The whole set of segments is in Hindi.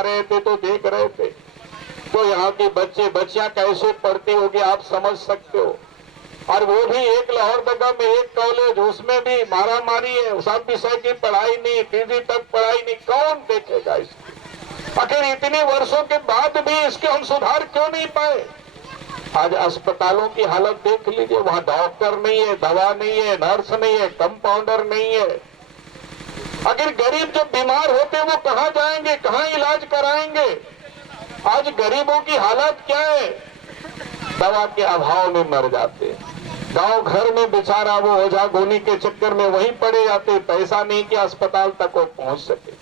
रहे थे तो देख रहे थे, तो यहाँ के बच्चे बच्चियां कैसे पढ़ती होगी आप समझ सकते हो। और वो भी एक लाहौरदगा में एक कॉलेज, उसमें भी मारा मारी है, सब विषय की पढ़ाई नहीं, पीजी तक पढ़ाई नहीं, कौन देखेगा इसको। आखिर इतने वर्षों के बाद भी इसके हम सुधार क्यों नहीं पाए। आज अस्पतालों की हालत देख लीजिए, वहां डॉक्टर नहीं है, दवा नहीं है, नर्स नहीं है, कंपाउंडर नहीं है। आखिर गरीब जब बीमार होते हैं वो कहां जाएंगे, कहां इलाज कराएंगे। आज गरीबों की हालत क्या है, दवा के अभाव में मर जाते हैं। गांव घर में बेचारा वो ओझा गोनी के चक्कर में वहीं पड़े जाते, पैसा नहीं कि अस्पताल तक वो पहुंच सके।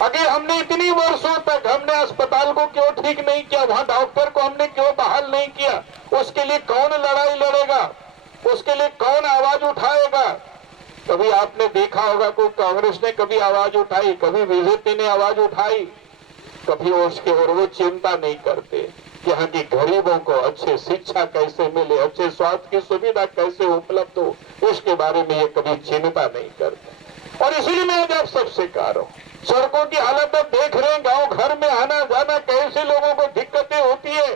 अगर हमने इतनी वर्षों तक हमने अस्पताल को क्यों ठीक नहीं किया, वहां डॉक्टर को हमने क्यों बहाल नहीं किया, उसके लिए कौन लड़ाई लड़ेगा, उसके लिए कौन आवाज उठाएगा। कभी आपने देखा होगा कोई कांग्रेस ने कभी आवाज उठाई, कभी बीजेपी ने आवाज उठाई, कभी उसके और वो चिंता नहीं करते कि यहाँ की गरीबों को अच्छे शिक्षा कैसे मिले, अच्छे स्वास्थ्य की सुविधा कैसे उपलब्ध हो, उसके बारे में ये कभी चिंता नहीं करते। और इसीलिए मैं आज आप सबसे कह रहा हूँ, सड़कों की हालत आप देख रहे हैं, गांव घर में आना जाना कैसे लोगों को दिक्कतें होती है,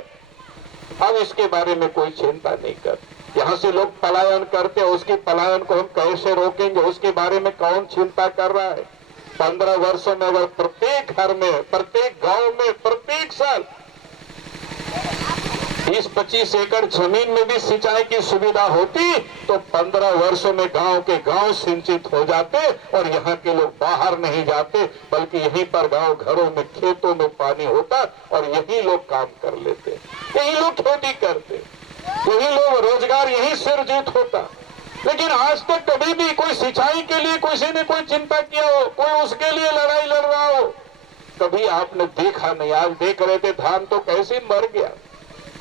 अब इसके बारे में कोई चिंता नहीं करते। यहाँ से लोग पलायन करते हैं, उसके पलायन को हम कैसे रोकेंगे, उसके बारे में कौन चिंता कर रहा है। 15 वर्षों में अगर प्रत्येक घर में, प्रत्येक गांव में, प्रत्येक साल 20-25 एकड़ जमीन में भी सिंचाई की सुविधा होती तो 15 वर्षों में गांव के गांव सिंचित हो जाते और यहाँ के लोग बाहर नहीं जाते, बल्कि यहीं पर गांव घरों में खेतों में पानी होता और यही लोग काम कर लेते, यही लोग खेती करते, यही लोग रोजगार यही सृजित होता। लेकिन आज तक कभी भी कोई सिंचाई के लिए किसी ने कोई चिंता किया हो, कोई उसके लिए लड़ाई लड़ रहा हो, कभी आपने देखा नहीं। आज देख रहे थे धान तो कैसे मर गया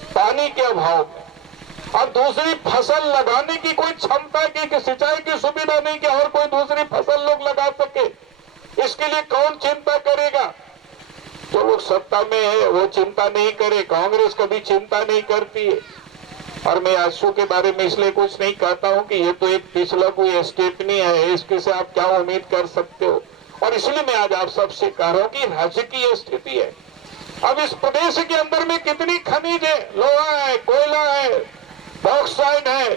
पानी के अभाव में। अब दूसरी फसल लगाने की कोई क्षमता की सिंचाई की सुविधा नहीं कि और कोई दूसरी फसल लोग लगा सके, इसके लिए कौन चिंता करेगा। जो लोग सत्ता में है वो चिंता नहीं करे, कांग्रेस कभी चिंता नहीं करती है। और मैं आंसू के बारे में इसलिए कुछ नहीं कहता हूं कि ये तो एक पिछला कोई स्टेपनी है, इसके से आप क्या उम्मीद कर सकते हो। और इसलिए मैं आज आप सबसे कह रहा हूं कि राज्य की ये स्थिति है। अब इस प्रदेश के अंदर में कितनी खनिज है, लोहा है, कोयला है, बॉक्साइट है,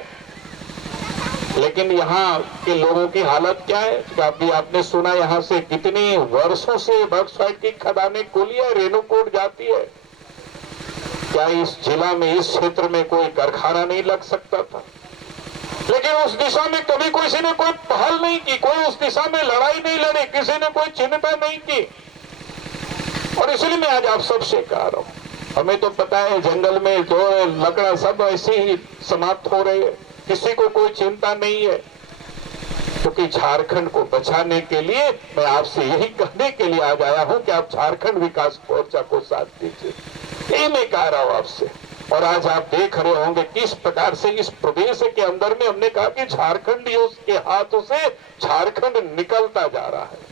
लेकिन यहाँ के लोगों की हालत क्या है। अभी आपने सुना यहाँ से कितनी वर्षों से बॉक्साइट की खदानें खुली है, रेणुकूट जाती है। क्या इस जिला में, इस क्षेत्र में कोई कारखाना नहीं लग सकता था। लेकिन उस दिशा में कभी किसी ने कोई पहल नहीं की, कोई उस दिशा में लड़ाई नहीं लड़ी, किसी ने कोई चिंता नहीं की। और इसलिए मैं आज आप सबसे कह रहा हूं, हमें तो पता है जंगल में जो लकड़ा सब ऐसे ही समाप्त हो रहे हैं, किसी को कोई चिंता नहीं है। क्योंकि झारखंड को बचाने के लिए मैं आपसे यही कहने के लिए आज आया हूं कि आप झारखंड विकास मोर्चा को साथ दीजिए, यही मैं कह रहा हूं आपसे। और आज आप देख रहे होंगे किस प्रकार से इस प्रदेश के अंदर में हमने कहा कि झारखंडियों के हाथों से झारखंड निकलता जा रहा है।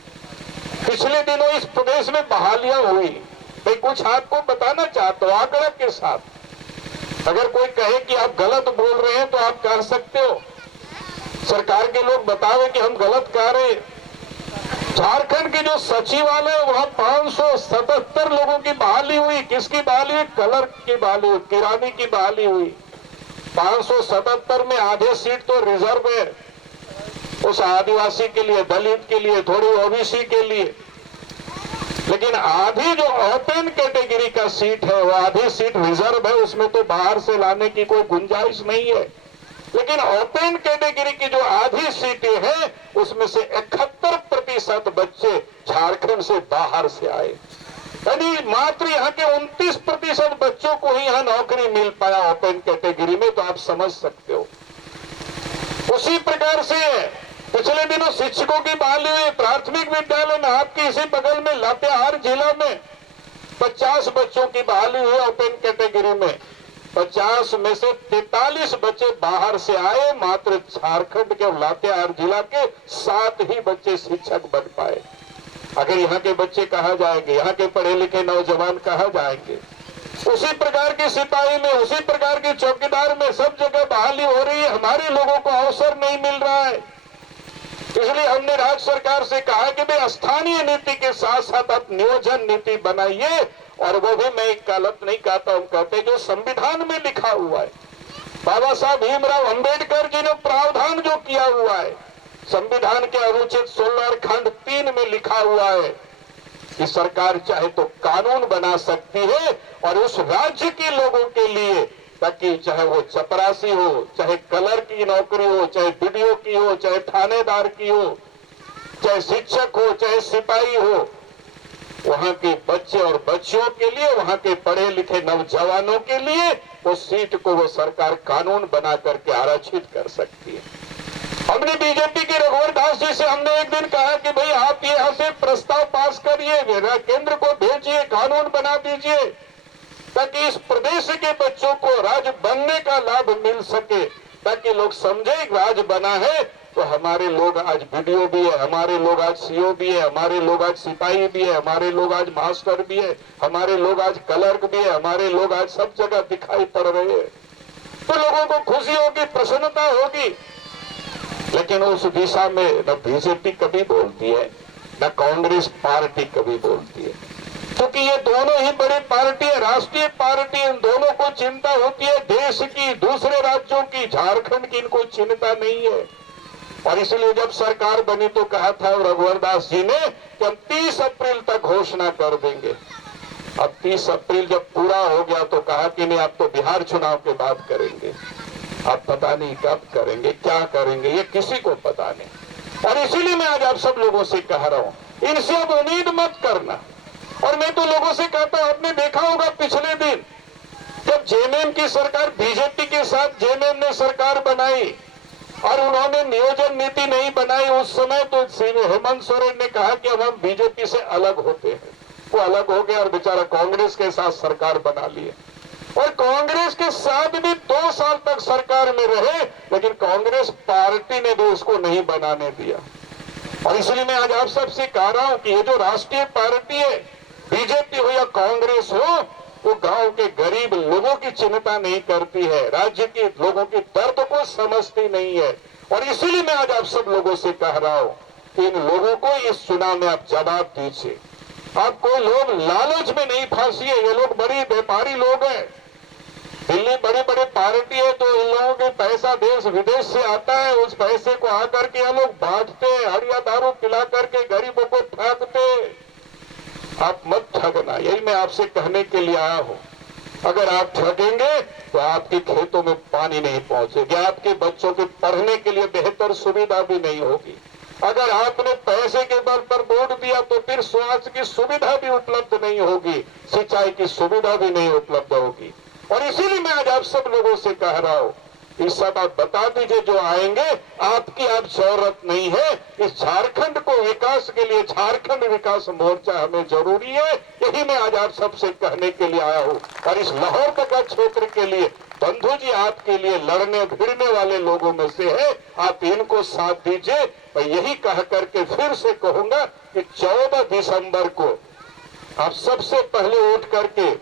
पिछले दिनों इस प्रदेश में बहालियां हुई, मैं कुछ आपको बताना चाहता हूं आंकड़ा के साथ। अगर कोई कहे कि आप गलत बोल रहे हैं तो आप कह सकते हो, सरकार के लोग बतावे कि हम गलत कह रहे हैं। झारखंड के जो सचिवालय है वहां 577 लोगों की बहाली हुई। किसकी बहाली हुई? कलर की बहाली हुई, किरानी की बहाली हुई। 577 में आधे सीट तो रिजर्व है, उस आदिवासी के लिए, दलित के लिए, थोड़ी ओबीसी के लिए। लेकिन आधी जो ओपन कैटेगरी का सीट है वो आधी सीट रिजर्व है, उसमें तो बाहर से लाने की कोई गुंजाइश नहीं है। लेकिन ओपन कैटेगरी की जो आधी सीटें हैं उसमें से 71% बच्चे झारखंड से बाहर से आए, यानी मात्र यहाँ के 29% बच्चों को ही यहाँ नौकरी मिल पाया ओपन कैटेगरी में। तो आप समझ सकते हो। उसी प्रकार से पिछले दिनों शिक्षकों की बहाली हुई प्राथमिक विद्यालय में, आपके इसी बगल में लातेहार जिला में 50 बच्चों की बहाली हुई ओपन कैटेगरी में। 50 में से 43 बच्चे बाहर से आए, मात्र झारखंड के लातेहार जिला के 7 ही बच्चे शिक्षक बन पाए। अगर यहाँ के बच्चे कहाँ जाएंगे, यहाँ के पढ़े लिखे नौजवान कहाँ जाएंगे। उसी प्रकार के सिपाही में, उसी प्रकार के चौकीदार में सब जगह बहाली हो रही है, हमारे लोगों को अवसर नहीं मिल रहा है। इसलिए हमने राज्य सरकार से कहा कि भाई स्थानीय नीति के साथ साथ आप नियोजन नीति बनाइए, और वो भी मैं गलत नहीं कहता, हम कहते जो संविधान में लिखा हुआ है, बाबा साहब भीमराव अंबेडकर जी ने प्रावधान जो किया हुआ है संविधान के अनुच्छेद 16 और खंड 3 में लिखा हुआ है कि सरकार चाहे तो कानून बना सकती है और उस राज्य के लोगों के लिए, ताकि चाहे वो चपरासी हो, चाहे कलर की नौकरी हो, चाहे बीडीओ की हो, चाहे थानेदार की हो, चाहे शिक्षक हो, चाहे सिपाही हो, वहां के बच्चे और बच्चियों के लिए, वहां के पढ़े लिखे नौजवानों के लिए वो सीट को वो सरकार कानून बना करके आरक्षित कर सकती है। हमने बीजेपी के रघुवर दास जी से हमने एक दिन कहा कि भाई आप यहाँ से प्रस्ताव पास करिए, केंद्र को भेजिए, कानून बना दीजिए, ताकि इस प्रदेश के बच्चों को राज्य बनने का लाभ मिल सके, ताकि लोग समझे राज्य बना है तो हमारे लोग आज बीडीओ भी है, हमारे लोग आज सीओ भी है, हमारे लोग आज सिपाही भी है, हमारे लोग आज मास्टर भी है, हमारे लोग आज क्लर्क भी है, हमारे लोग आज सब जगह दिखाई पड़ रहे हैं। तो लोगों को खुशी होगी, प्रसन्नता होगी। लेकिन उस दिशा में न बीजेपी कभी बोलती है, न कांग्रेस पार्टी कभी बोलती है, क्योंकि ये दोनों ही बड़ी पार्टी है, राष्ट्रीय पार्टी, इन दोनों को चिंता होती है देश की, दूसरे राज्यों की, झारखंड की इनको चिंता नहीं है। और इसलिए जब सरकार बनी तो कहा था रघुवर दास जी ने कि हम 30 अप्रैल तक घोषणा कर देंगे। अब 30 अप्रैल जब पूरा हो गया तो कहा कि नहीं, अब तो बिहार चुनाव के बाद करेंगे। अब पता नहीं कब करेंगे, क्या करेंगे, ये किसी को पता नहीं। और इसीलिए मैं आज आप सब लोगों से कह रहा हूं, इनसे अब उम्मीद मत करना। और मैं तो लोगों से कहता हूं, आपने देखा होगा पिछले दिन जब जेएमएम की सरकार, बीजेपी के साथ जेएमएम ने सरकार बनाई और उन्होंने नियोजन नीति नहीं बनाई, उस समय तो हेमंत सोरेन ने कहा कि अब हम बीजेपी से अलग होते हैं। वो अलग हो गया और बेचारा कांग्रेस के साथ सरकार बना लिए, और कांग्रेस के साथ भी 2 साल तक सरकार में रहे, लेकिन कांग्रेस पार्टी ने भी उसको नहीं बनाने दिया। और इसलिए मैं आज आप सबसे कह रहा हूं कि ये जो राष्ट्रीय पार्टी है, बीजेपी हो या कांग्रेस हो, वो गांव के गरीब लोगों की चिंता नहीं करती है, राज्य के लोगों के दर्द को समझती नहीं है। और इसीलिए मैं आज आप सब लोगों से कह रहा हूं कि इन लोगों को इस चुनाव में आप जवाब दीजिए। आप कोई लोग लालच में नहीं फंसिए, ये लोग बड़ी व्यापारी लोग हैं, दिल्ली बड़े बड़े पार्टी है, तो इन लोगों के पैसा देश विदेश से आता है, उस पैसे को आकर के ये लोग बांटते, हड़िया दारू पिला करके गरीबों को ठगते। आप मत ठगना, यही मैं आपसे कहने के लिए आया हूं। अगर आप ठगेंगे तो आपके खेतों में पानी नहीं पहुंचेगा, आपके बच्चों के पढ़ने के लिए बेहतर सुविधा भी नहीं होगी। अगर आपने पैसे के बल पर वोट दिया तो फिर स्वास्थ्य की सुविधा भी उपलब्ध नहीं होगी, सिंचाई की सुविधा भी नहीं उपलब्ध होगी। और इसीलिए मैं आज आप सब लोगों से कह रहा हूं, ये सब आप बता दीजिए जो आएंगे, आपकी आप जरूरत नहीं है। इस झारखंड को विकास के लिए झारखंड विकास मोर्चा हमें जरूरी है, यही मैं आज आप सबसे कहने के लिए आया हूं। और इस लाहौर का क्षेत्र के लिए बंधु जी आपके लिए लड़ने भिड़ने वाले लोगों में से है, आप इनको साथ दीजिए। मैं यही कह करके फिर से कहूंगा कि 14 दिसंबर को आप सबसे पहले उठ करके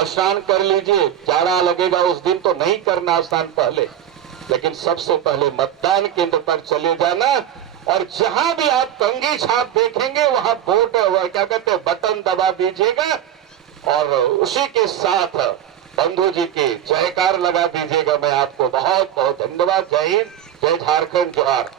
स्नान कर लीजिए। जाड़ा लगेगा उस दिन तो नहीं करना स्नान पहले, लेकिन सबसे पहले मतदान केंद्र पर चले जाना, और जहां भी आप कंघी छाप देखेंगे वहां वोट क्या कहते हैं बटन दबा दीजिएगा, और उसी के साथ बंधु जी के जयकार लगा दीजिएगा। मैं आपको बहुत बहुत धन्यवाद। जय हिंद, जय झारखंड, जोहार।